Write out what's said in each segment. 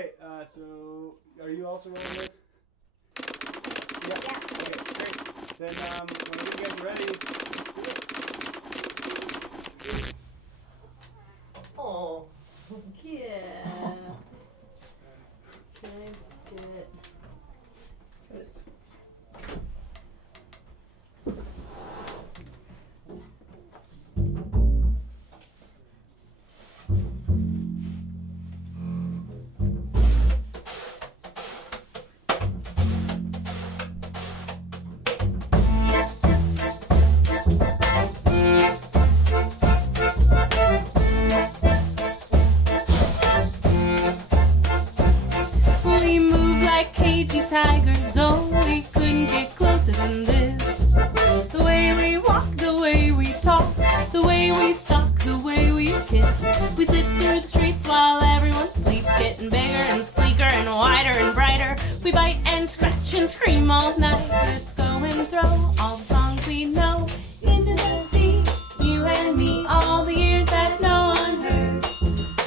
Okay, so are you also rolling this? Yeah. Okay, great. Then whenever you guys are ready, let's do it. Oh, yeah. Can I get this? Tigers, oh, we couldn't get closer than this. The way we walk, the way we talk, the way we suck, the way we kiss. We slip through the streets while everyone sleeps, getting bigger and sleeker and wider and brighter. We bite and scratch and scream all night. Let's go and throw all the songs we know into the sea. You and me, all the years that no one heard.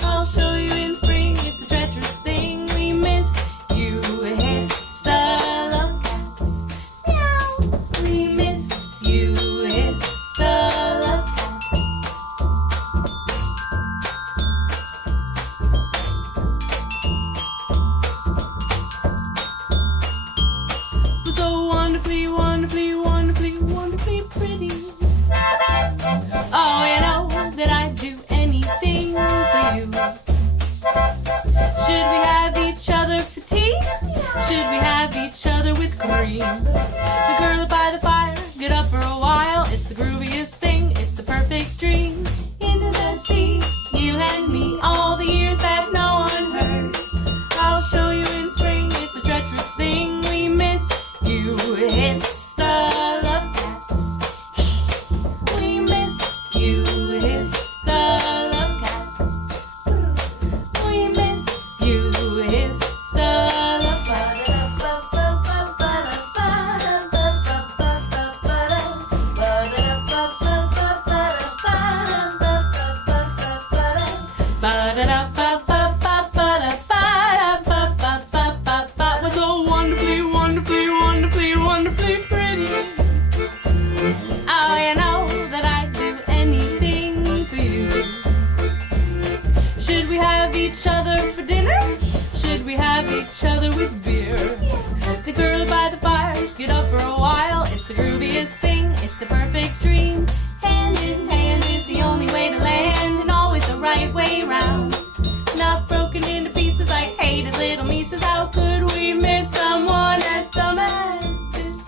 I'll show you in spring, it's a treacherous thing. We miss you, hiss. Wonderfully pretty. Oh, you know that I'd do anything for you. Should we have each other for tea? Should we have each other with cream? The girl up by the fire, get up for a while. It's the grooviest thing, it's the perfect dream. Into the sea, you and me, all the years that no one heard. I'll show you in spring, it's a treacherous thing. We miss you, hiss. We're so wonderfully pretty. Oh, you know that I'd do anything for you. Should we have each other for dinner? Should we have each other with beer? The girl by the fire, get up for a while. It's the grooviest thing, it's the perfect dream. Hand in hand is the only way to land, and always the right way round. Not broken into pieces like hated little mises. How could we miss someone as dumb as this?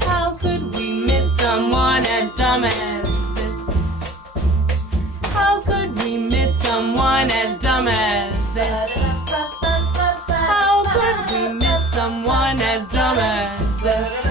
How could we miss someone as dumb as this? How could we miss someone as dumb as this? How could we miss someone as dumb as this?